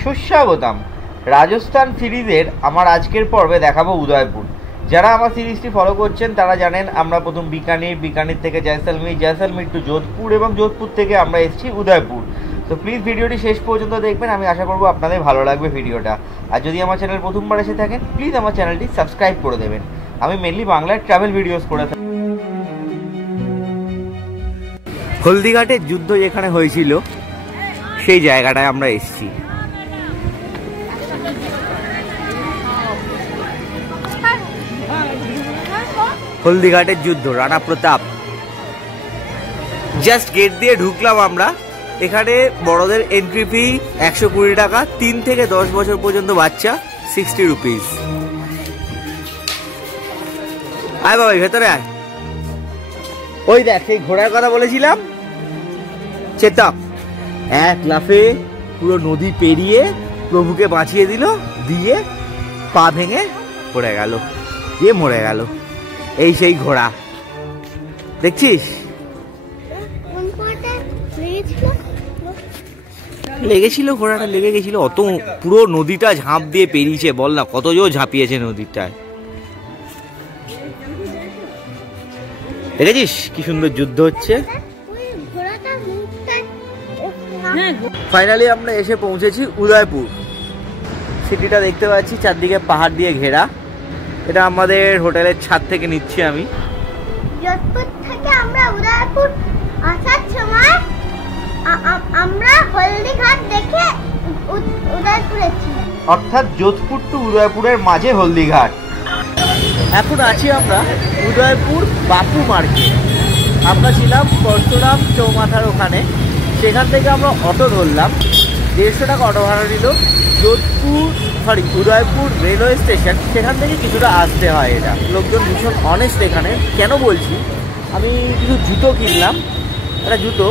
সুস্বাগতম। রাজস্থান সিরিজের আমার আজকের পর্বে দেখাবো উদয়পুর। যারা আমার সিরিজটি ফলো করছেন তারা জানেন আমরা প্রথম বিকানির থেকে জয়সলমীর টু যোধপুর এবং যোধপুর থেকে আমরা এসেছি উদয়পুর। তো প্লিজ ভিডিওটি শেষ পর্যন্ত দেখবেন, আমি আশা করবো আপনাদের ভালো লাগবে ভিডিওটা। আর যদি আমার চ্যানেল প্রথমবার এসে থাকেন প্লিজ আমার চ্যানেলটি সাবস্ক্রাইব করে দেবেন। আমি মেনলি বাংলায় ট্রাভেল ভিডিওস করে থাকি। হলদিঘাটের যুদ্ধ যেখানে হয়েছিল সেই জায়গাটায় আমরা এসেছি। হলদিঘাটের যুদ্ধ, রানা প্রতাপ। জাস্ট গেট দিয়ে ঢুকলাম আমরা। এখানে বড়দের এন্ট্রি ফি 120 টাকা, 3 থেকে 10 বছর পর্যন্ত বাচ্চা 60 রুপিস। আয় বাবা ভেতরে আয়। ওই দেখ সেই ঘোড়ার কথা বলেছিলাম, চেতক এক লাফে পুরো নদী পেরিয়ে প্রভুকে বাঁচিয়ে দিল, দিয়ে পা ভেঙে পড়ে গেল, দিয়ে মরে গেল। এই সেই ঘোড়া দেখছিস, লেগেছিল ঘোড়াটা, লেগে গেছিল। অত পুরো নদীটা ঝাঁপ দিয়ে পেরিয়েছে, বল না কত জোর ঝাঁপিয়েছে নদীটায়। দেখেছিস কি সুন্দর যুদ্ধ হচ্ছে। ফাইনালি আমরা এসে পৌঁছেছি উদয়পুর। সিটিটা দেখতে পাচ্ছি চারদিকে পাহাড় দিয়ে ঘেরা। এটা আমাদের হোটেলের ছাদ থেকে নিচ্ছি আমি। যোধপুর থেকে আমরা উদয়পুর আসার সময় আমরা হলদিঘাট দেখে উদয়পুরে ছিলাম, অর্থাৎ যোধপুর টু উদয়পুরের মাঝে হলদিঘাট। এখন আছি আমরা উদয়পুর বাপু মার্কেট। আমরা ছিলাম পরশুরাম চৌমাথার ওখানে। সেখান থেকে আমরা অটো ধরলাম, 150 টাকা অটো ভাড়া নিল। উদয়পুর রেলওয়ে স্টেশন, সেখান থেকে কিছুটা আসতে হয়। এটা লোকজন ভীষণ অনেস্ট এখানে। কেন বলছি, আমি কিছু জুতো কিনলাম, একটা জুতো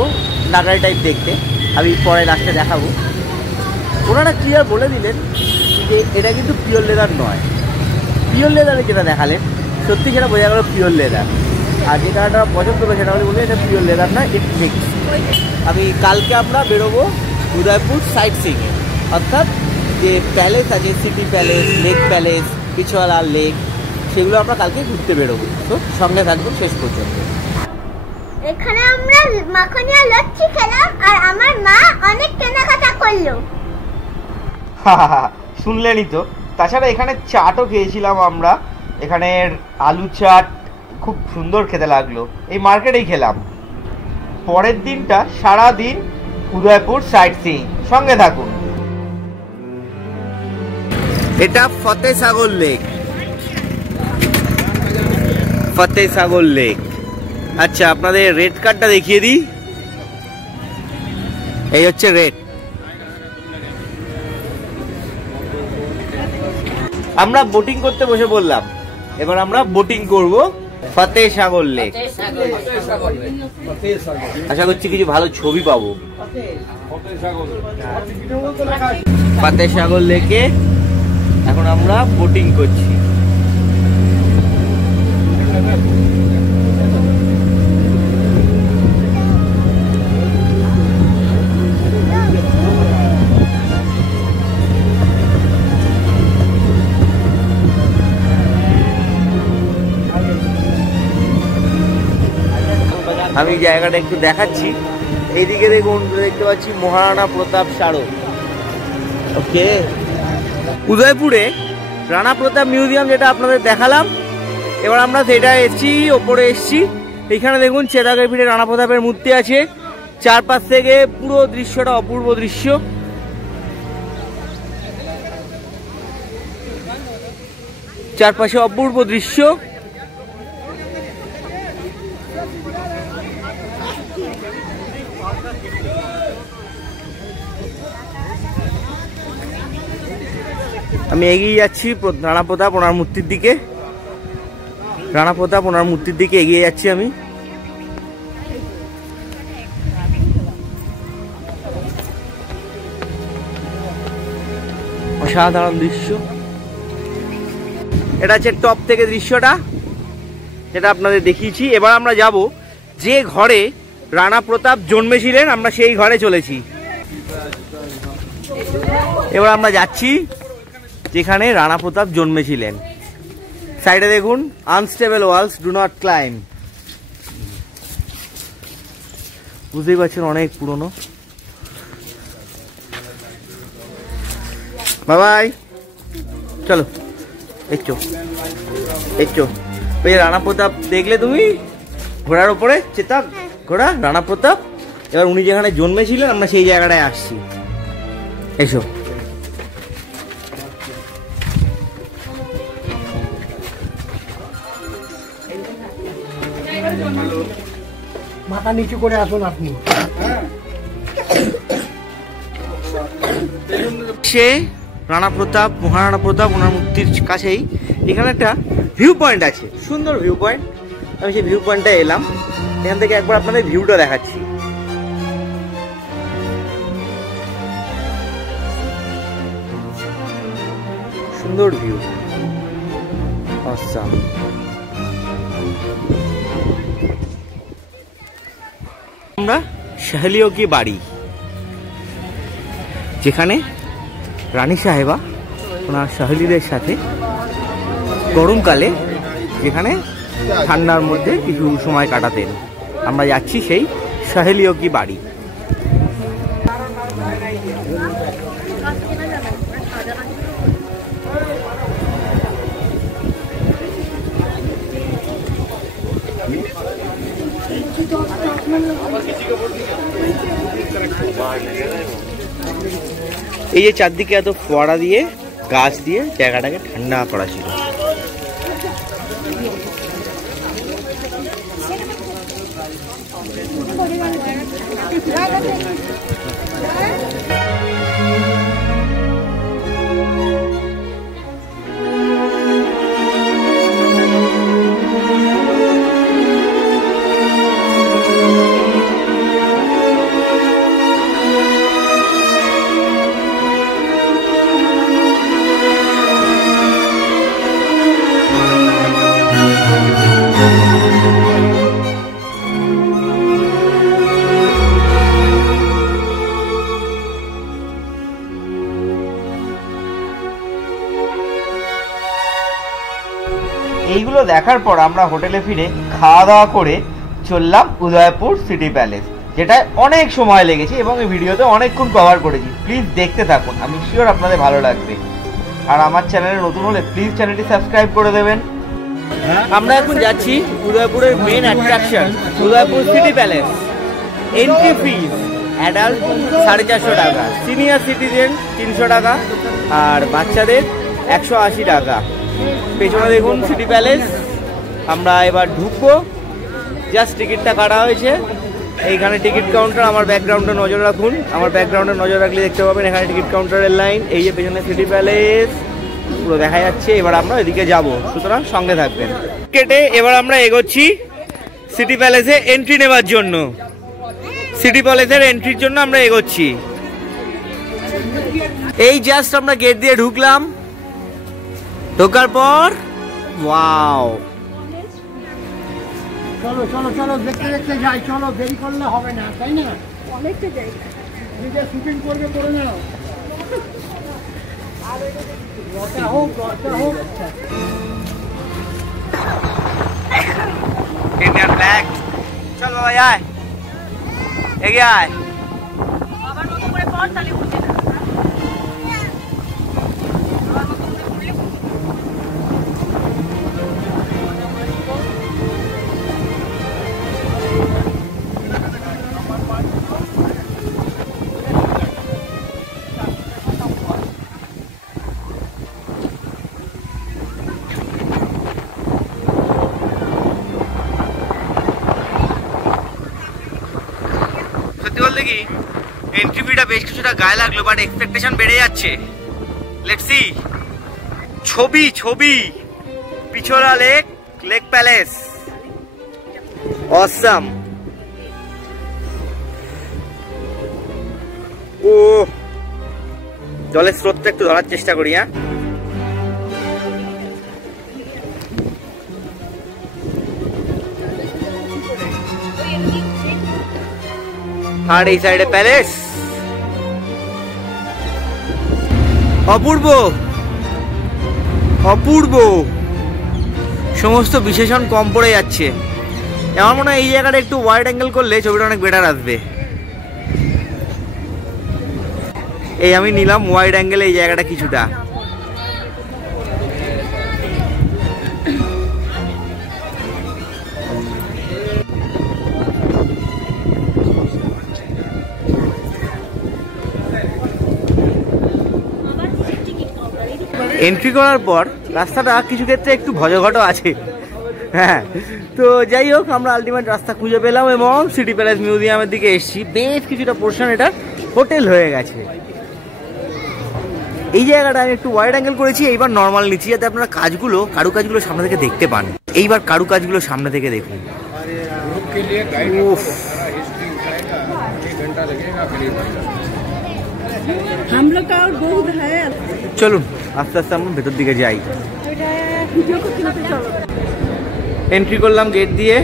নাগারি টাইপ দেখতে, আমি পরে লাস্টে দেখাবো। ওনারা ক্লিয়ার বলে দিলেন যে এটা কিন্তু পিওর লেদার নয়। পিওর লেদারে যেটা দেখালেন সত্যি সেটা বোঝা গেল পিওর লেদার। আর যেটা পছন্দ করে সেটা বলে এটা পিওর লেদার না, ইট মিক্স। কালকে আমরা বেরোবো উদয়পুর সাইট সিইংয়ে, অর্থাৎ যে প্যালেস আছে, city palace, lake palace, Pichola lake, সেগুলো আমরা কালকে ঘুরতে বেরোবো। তো সঙ্গে থাকবো শেষ পর্যন্ত। এখানে আমরা মাখনিয়া লচ্ছি খেলাম আর আমার মা অনেক কেনাকাটা করলো। শুনলেনই তো। তাছাড়া এখানে চাটও খেয়েছিলাম আমরা। এখানের আলু চাট খুব সুন্দর খেতে লাগলো। এই মার্কেটেই খেলাম। পরের দিনটা সারা দিন উদয়পুর সাইট সিইং, সঙ্গে থাকুন। এটা ফতেসাগর লেক। ফতেসাগর লেক। আচ্ছা আপনাদের রেড কার্ডটা দেখিয়ে দিই। এই হচ্ছে রেড। আমরা বোটিং করতে বসে বললাম, এবার আমরা বোটিং করব ফতেসাগর লেক। আশা করছি কিছু ভালো ছবি পাবো। ফতেসাগর লেকে এখন আমরা বোটিং করছি। আমি জায়গাটা একটু দেখাচ্ছি। এইদিকে দেখুন, দেখতে পাচ্ছি মহারানা প্রতাপ স্মারক। ওকে, উদয়পুরে রানা প্রতাপ মিউজিয়াম যেটা আপনাদের দেখালাম, এবার আমরা সেটা এসছি, ওপরে এসছি। এখানে দেখুন চেতাকের পিঠে রানা প্রতাপের মূর্তি আছে। চারপাশ থেকে পুরো দৃশ্যটা অপূর্ব দৃশ্য। চারপাশে অপূর্ব দৃশ্য। আমি এগিয়ে যাচ্ছি রানা প্রতাপ ওনার মূর্তির দিকে। রানা প্রতাপ ওনার মূর্তির দিকে এগিয়ে যাচ্ছি আমি। অসাধারণ দৃশ্য। এটা হচ্ছে টপ থেকে দৃশ্যটা, যেটা আপনাদের দেখিয়েছি। এবার আমরা যাব যে ঘরে রানা প্রতাপ জন্মেছিলেন, আমরা সেই ঘরে চলেছি। এবার আমরা যাচ্ছি যেখানে রানা প্রতাপ জন্মেছিলেন। সাইডে দেখুন, unstable walls do not climb. বুঝতেই পারছেন অনেক পুরনো। বাবাই, চলো একটু একটু। ওই রানা প্রতাপ দেখলে তুমি ঘোড়ার ওপরে, চেতাক ঘোড়া, রানা প্রতাপ। এবার উনি যেখানে জন্মেছিলেন আমরা সেই জায়গাটায় আসছি। এসো। মাথা নিচু করে আসুন আপনি। সে রানা প্রতাপ, মহারানা প্রতাপ, ওনার মূর্তির কাছেই এখানে একটা ভিউ পয়েন্ট আছে, সুন্দর ভিউ পয়েন্ট। আমি সেই ভিউ পয়েন্টটা এলাম, এখান থেকে একবার আপনাদের ভিউটা দেখাচ্ছি। সুন্দর ভিউ, অসাম। আমরা শাহলিও কি বাড়ি, যেখানে রানী সাহেবা ওনার শাহলিদের সাথে গরমকালে যেখানে ঠান্ডার মধ্যে কিছু সময় কাটাতেন। আমরা যাচ্ছি সেই শাহলিও কি বাড়ি। এই যে চারদিকে এত ফোয়ারা দিয়ে, গাছ দিয়ে জায়গাটাকে ঠান্ডা করা ছিল। এইগুলো দেখার পর আমরা হোটেলে ফিরে খাওয়া দাওয়া করে চললাম উদয়পুর সিটি প্যালেস, যেটায় অনেক সময় লেগেছে এবং এই ভিডিওতে অনেকক্ষণ কভার করেছি। প্লিজ দেখতে থাকুন, আমি শিওর আপনাদের ভালো লাগবে। আর আমার চ্যানেলে নতুন হলে প্লিজ চ্যানেলটি সাবস্ক্রাইব করে দেবেন। আমরা এখন যাচ্ছি উদয়পুরের main attraction Udaipur city palace. Entry fees adult 450 টাকা, সিনিয়র সিটিজেন 300 টাকা, আর বাচ্চাদের 180 টাকা। পেছনে দেখুন সিটি প্যালেস। আমরা এবার ঢুকবো, জাস্ট টিকিটটা কাটা হয়েছে। এইখানে টিকিট কাউন্টার, আমার ব্যাকগ্রাউন্ডে নজর রাখুন, আমার ব্যাকগ্রাউন্ডে নজর রাখলে দেখতে পাবেন এখানে টিকিট কাউন্টারের লাইন। এই যে পেছনে সিটি প্যালেস পুরো দেখা যাচ্ছে। এবার আমরা এদিকে যাব, সুতরাং সঙ্গে থাকবেন। কেটে এবার আমরা এগোচ্ছি সিটি প্যালেসে এন্ট্রি নেওয়ার জন্য। সিটি প্যালেসের এন্ট্রির জন্য আমরা এগোচ্ছি। এই জাস্ট আমরা গেট দিয়ে ঢুকলাম, ঢোকার পর ওয়াও, চলো চলো চলো দেখতে দেখতে যাই, চলো দেরি করলে হবে না, তাই না? অনেকটা জায়গা নিজে শুটিং করবে, করে নাও। রটা হোক, রটা হোক। Indian flag. চল বাবা, আয় এগিয়ে আয়। আবার নতুন করে পর তাহলে উঠে না। কি এন্ট্রি ফিটা বেশ কিছুটা গায়ে লাগলো, বাট এক্সপেকটেশন বেড়ে যাচ্ছে। Let's see. ছবি ছবি পিছলা লেক, লেক প্যালেস, অসাম। ও জলের স্রোতটা একটু ধরার চেষ্টা করি। হ্যাঁ, আর এই সাইডে প্যালেস। অপূর্ব অপূর্ব, সমস্ত বিশেষণ কম পড়ে যাচ্ছে। আমার মনে হয় এই জায়গাটা একটু ওয়াইড অ্যাঙ্গেল করলে ছবিটা অনেক বেটার আসবে। এই আমি নিলাম ওয়াইড অ্যাঙ্গেলে এই জায়গাটা কিছুটা। এন্ট্রি করার পর রাস্তাটা কিছু ক্ষেত্রে একটু ভজঘট আছে, হ্যাঁ। তো যাই হোক, আমরা আলটিমেট রাস্তা খুঁজে পেলাম এবং সিটি প্যালেস মিউজিয়ামের দিকে এসেছি। বেশ কিছুটা পোর্শন এটা হোটেল হয়ে গেছে। এই জায়গাটা আমি একটু ওয়াইড অ্যাঙ্গেল করেছি, এইবার নর্মাল নিচ্ছি যাতে আপনারা কারুকাজগুলো সামনে থেকে দেখতে পান। এইবার কারুকাজগুলো সামনে থেকে দেখুন। চলুন আস্তে আস্তে আমরা ভেতর দিকে যাই। এন্ট্রি করলাম গেট দিয়ে।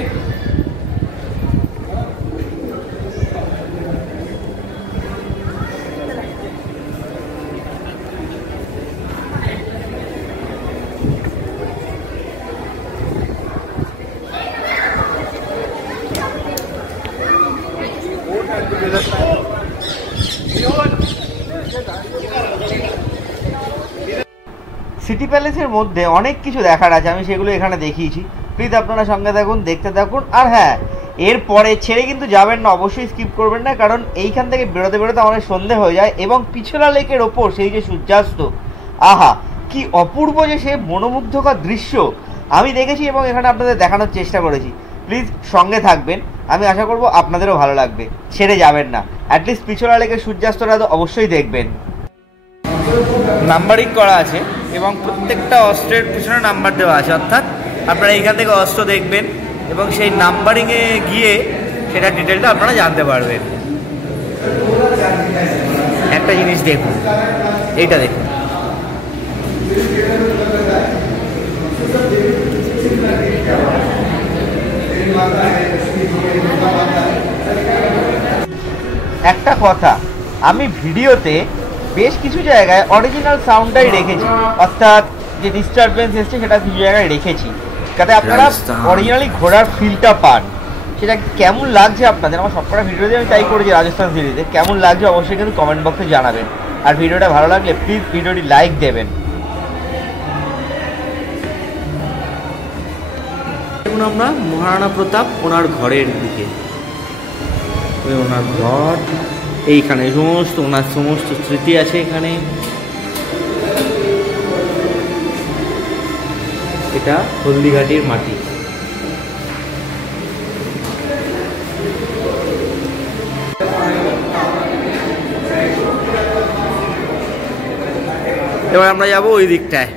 সিটি প্যালেসের মধ্যে অনেক কিছু দেখার আছে, আমি সেগুলো এখানে দেখিয়েছি। প্লিজ আপনারা সঙ্গে থাকুন, দেখতে থাকুন। আর হ্যাঁ, এরপরে ছেড়ে কিন্তু যাবেন না, অবশ্যই স্কিপ করবেন না, কারণ এইখান থেকে বেরোতে বেরোতে অনেক সন্ধে হয়ে যায়। এবং পিছলা লেকের ওপর সেই যে সূর্যাস্ত, আহা কি অপূর্ব যে সে মনোমুগ্ধকর দৃশ্য আমি দেখেছি এবং এখানে আপনাদের দেখানোর চেষ্টা করেছি। প্লিজ সঙ্গে থাকবেন, আমি আশা করব আপনাদেরও ভালো লাগবে, ছেড়ে যাবেন না। অ্যাটলিস্ট পিছলা লেকের সূর্যাস্তটা তো অবশ্যই দেখবেন। নাম্বারিং করা আছে এবং প্রত্যেকটা অস্ত্রের পিছনে নাম্বার দেওয়া আছে, অর্থাৎ আপনারা এইখান থেকে অস্ত্র দেখবেন এবং সেই নাম্বারিংয়ে গিয়ে সেটা ডিটেলটা আপনারা জানতে পারবেন। একটা জিনিস দেখুন, এইটা দেখুন, একটা কথা, আমি ভিডিওতে বেশ কিছু জায়গায় অরিজিনাল সাউন্ডটাই রেখেছি, অর্থাৎ যে ডিস্টারবেন্স এসছে সেটা কিছু জায়গায় রেখেছি, যাতে আপনারা অরিজিনালি ঘোরার ফিলটা পান। সেটা কেমন লাগছে আপনাদের, আমার সবকটা ভিডিওতে আমি তাই করেছি রাজস্থান সিরিজে, কেমন লাগছে অবশ্যই কিন্তু কমেন্ট বক্সে জানাবেন। আর ভিডিওটা ভালো লাগলে প্লিজ ভিডিওটি লাইক দেবেন। এখন আমরা মহারানা প্রতাপ ওনার ঘরের দিকে, ওনার ঘর এইখানে ওনার সমস্ত স্মৃতি আছে এখানে। এটা হলদিঘাটির মাটি। এবার আমরা যাবো ওই দিকটায়।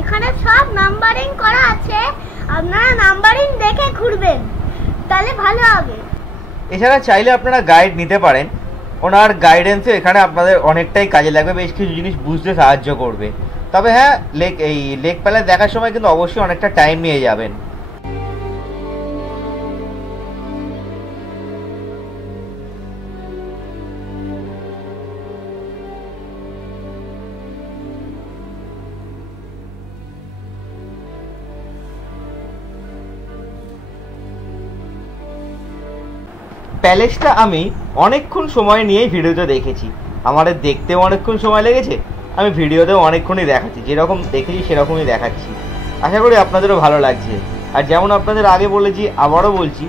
এখানে সব নাম্বারিং করা আছে, আপনারা নাম্বারিং দেখে ঘুরবেন, তাহলে ভালো হবে। এছাড়া চাইলে আপনারা গাইড নিতে পারেন, ওনার গাইডেন্সে এখানে আপনাদের অনেকটাই কাজে লাগবে, বেশ কিছু জিনিস বুঝতে সাহায্য করবে। তবে হ্যাঁ, লেক প্যালেস দেখার সময় কিন্তু অবশ্যই অনেকটা টাইম নিয়ে যাবেন। প্যালেসটা আমি অনেকক্ষণ সময় নিয়েই ভিডিওতে দেখেছি, আমাদের দেখতেও অনেকক্ষণ সময় লেগেছে, আমি ভিডিওতেও অনেকক্ষণই দেখাচ্ছি, যেরকম দেখেছি সেরকমই দেখাচ্ছি। আশা করি আপনাদেরও ভালো লাগছে। আর যেমন আপনাদের আগে বলেছি, আবারও বলছি,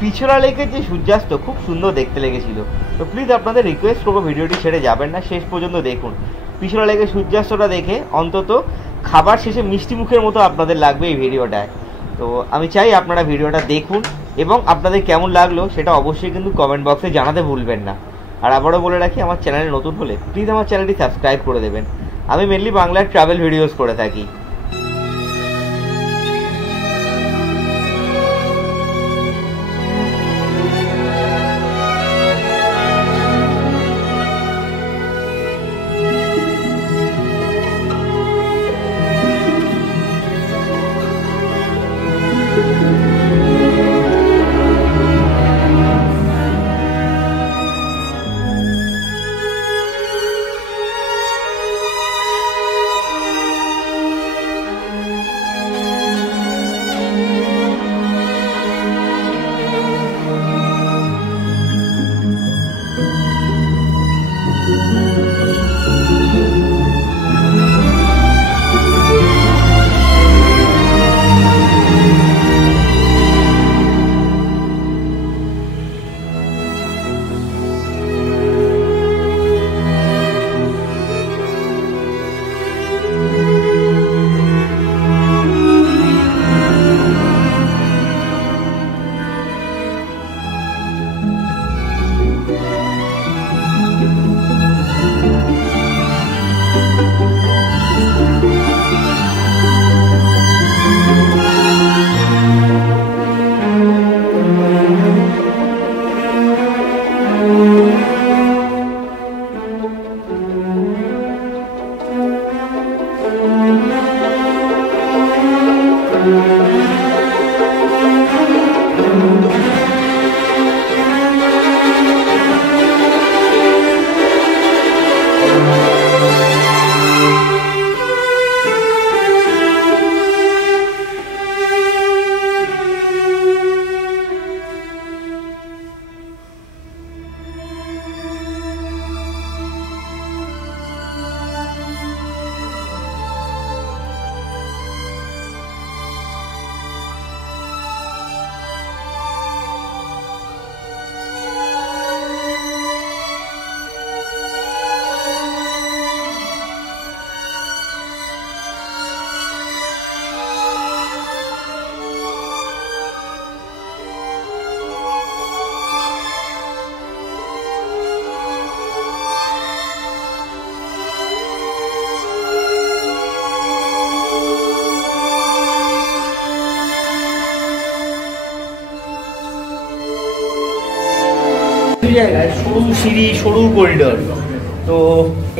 পিছলা লেকের যে সূর্যাস্ত খুব সুন্দর দেখতে লেগেছিল। তো প্লিজ আপনাদের রিকোয়েস্ট করবো, ভিডিওটি ছেড়ে যাবেন না, শেষ পর্যন্ত দেখুন। পিছলা লেকের সূর্যাস্তটা দেখে অন্তত খাবার শেষে মিষ্টি মুখের মতো আপনাদের লাগবে এই ভিডিওটায়। তো আমি চাই আপনারা ভিডিওটা দেখুন এবং আপনাদের কেমন লাগলো সেটা অবশ্যই কিন্তু কমেন্ট বক্সে জানাতে ভুলবেন না। আর আবারও বলে রাখি, আমার চ্যানেলে নতুন হলে প্লিজ আমার চ্যানেলটি সাবস্ক্রাইব করে দেবেন। আমি মেনলি বাংলার ট্রাভেল ভিডিওস করে থাকি। সিঁড়ি, সরু করিডোর। তো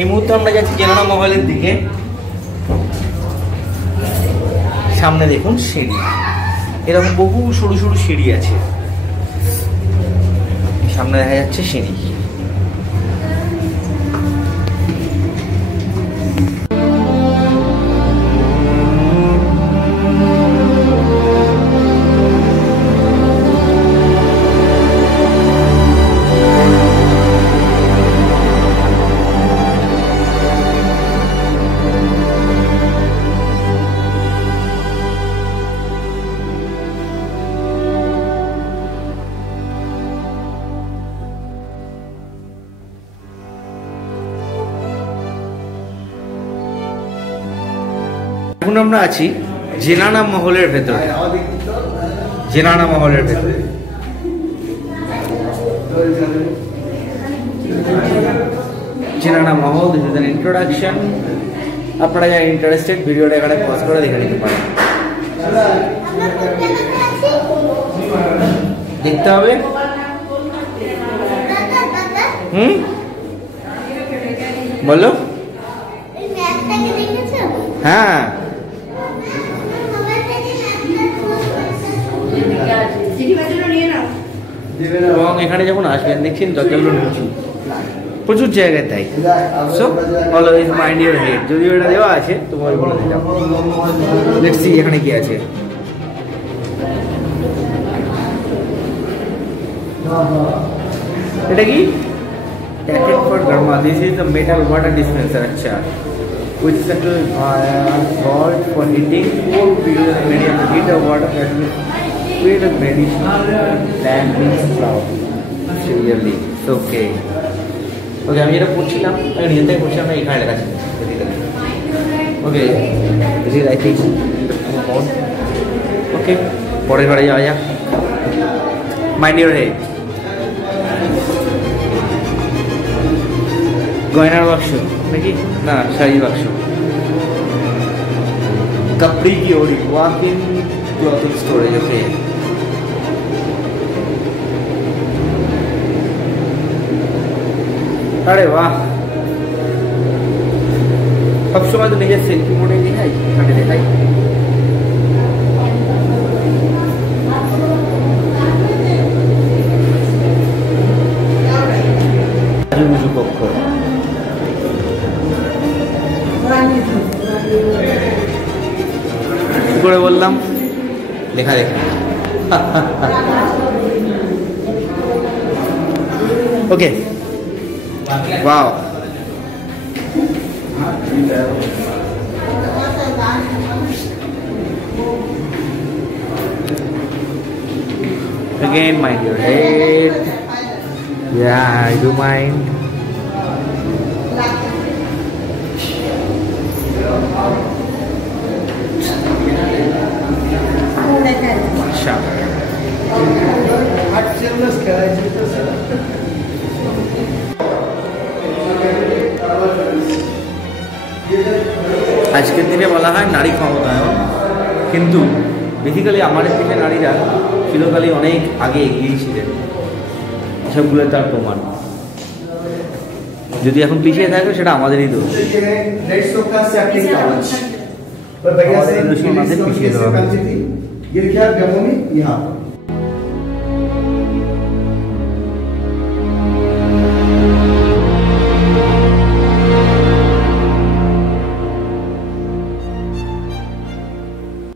এই মুহূর্তে আমরা যাচ্ছি জেনানা মহলের দিকে। সামনে দেখুন সিঁড়ি, এরকম বহু সরু সরু সিঁড়ি আছে। সামনে দেখা যাচ্ছে সিঁড়ি। এখন আমরা আছি জেনানা মহলের ভেতরে। জেনানা মহলের ভেতরে জেনানা মহল, দিস ইজ অ্যান ইন্ট্রোডাকশন। আপনারা যারা ইন্টারেস্টেড ভিডিওটা এখানে পজ করে দেখে নিতে পারেন। দেখতে হবে। বলো। হ্যাঁ, এবং এখানে যখন আসবেন দেখছেন দরজাগুলো নিচু, প্রচুর জায়গায় তাই। So always mind your head. যদিও এটা দেওয়া আছে তোমার বলে দিলাম। লেটস সি এখানে কি আছে। এটা কি? ট্যাকেট ফর গার্মা। This is the metal water dispenser. আচ্ছা, which is actually valve for heating cold fuel and medium to heat of water that will create a medicinal plant mixed flour. Seriously, it's okay. Okay, আমি যেটা পড়ছিলাম, আমি নিজে থেকে পড়ছিলাম না, এখানে লেখা ছিল। ওকে, this is I think the phone. Okay, পরের ঘরে যাওয়া যাক। Mind your head. গয়নার বাক্স নাকি না, শাড়ির বাক্স। কাপড়ি কি ওরি ওয়াক ইন ক্লথিং স্টোরেজ। ওকে, আরে বাহ। সবসময় তো নিজের সেলফি মোডে দেখাই, এখানে দেখাই। উঁচু কক্ষ। কি করে বললাম, লেখা লেখা। ওকে, wow. Again, mind your head. Yeah, I do mind. अच्छा, আজকের দিনে বলা হয় নারী ক্ষমতায়ন, কিন্তু বেসিক্যালি আমাদের থেকে নারীরা চিরকালই অনেক আগে এগিয়ে ছিলেন। এসবগুলো তার প্রমাণ। যদি এখন পিছিয়ে থাকে সেটা আমাদেরই দোষ। পিছিয়ে দেওয়া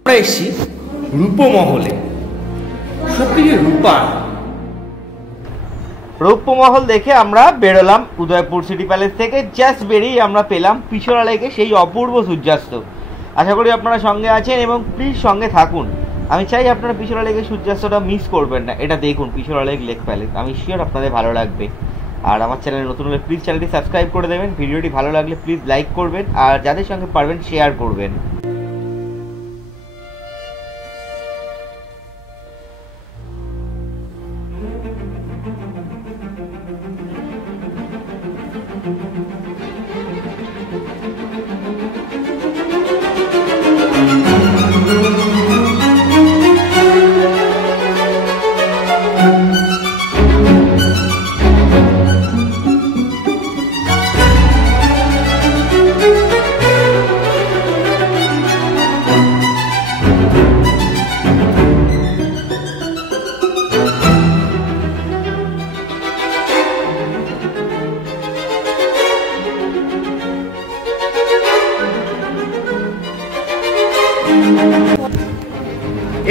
আমরা এসেছি রূপমহলে। সত্যি রূপা। রূপমহল দেখে আমরা বেরোলাম উদয়পুর সিটি প্যালেস থেকে। জাস্ট বেরিয়ে আমরা পেলাম পিছলা লেকে সেই অপূর্ব সূর্যাস্ত। আশা করি আপনারা সঙ্গে আছেন এবং প্লিজ সঙ্গে থাকুন। আমি চাই আপনারা পিছলা লেকের সূর্যাস্তটা মিস করবেন না। এটা দেখুন পিছলা লেক লেক প্যালেস। আমি শিওর আপনাদের ভালো লাগবে। আর আমার চ্যানেলে নতুন হলে প্লিজ চ্যানেলটি সাবস্ক্রাইব করে দেবেন। ভিডিওটি ভালো লাগলে প্লিজ লাইক করবেন, আর যাদের সঙ্গে পারবেন শেয়ার করবেন।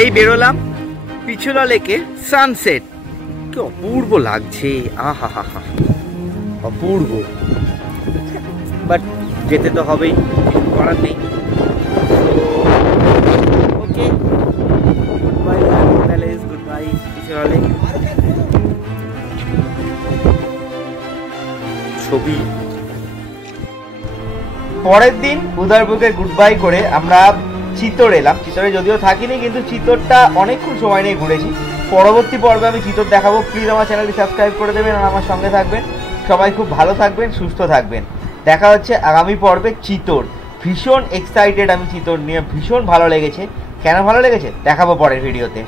এই বেরোলাম পিছলা লেকে সানসেট, কি অপূর্ব লাগছে, আহা হা হা, অপূর্ব। বাট যেতে তো হবেই, কিছু করার নেই। Okay, good bye palace, good bye Pichola lake. ছবি। পরের দিন উদয়পুরকে গুড বাই করে আমরা চিতোর এলাম। চিতোরে যদিও থাকিনি, কিন্তু চিতোরটা অনেকক্ষণ সময় নিয়ে ঘুরেছি। পরবর্তী পর্বে আমি চিতোর দেখাবো। প্লিজ আমার চ্যানেলটি সাবস্ক্রাইব করে দেবেন আর আমার সঙ্গে থাকবেন। সবাই খুব ভালো থাকবেন, সুস্থ থাকবেন। দেখা হচ্ছে আগামী পর্বে চিতোর। ভীষণ এক্সাইটেড আমি চিতোর নিয়ে, ভীষণ ভালো লেগেছে। কেন ভালো লেগেছে দেখাবো পরের ভিডিওতে।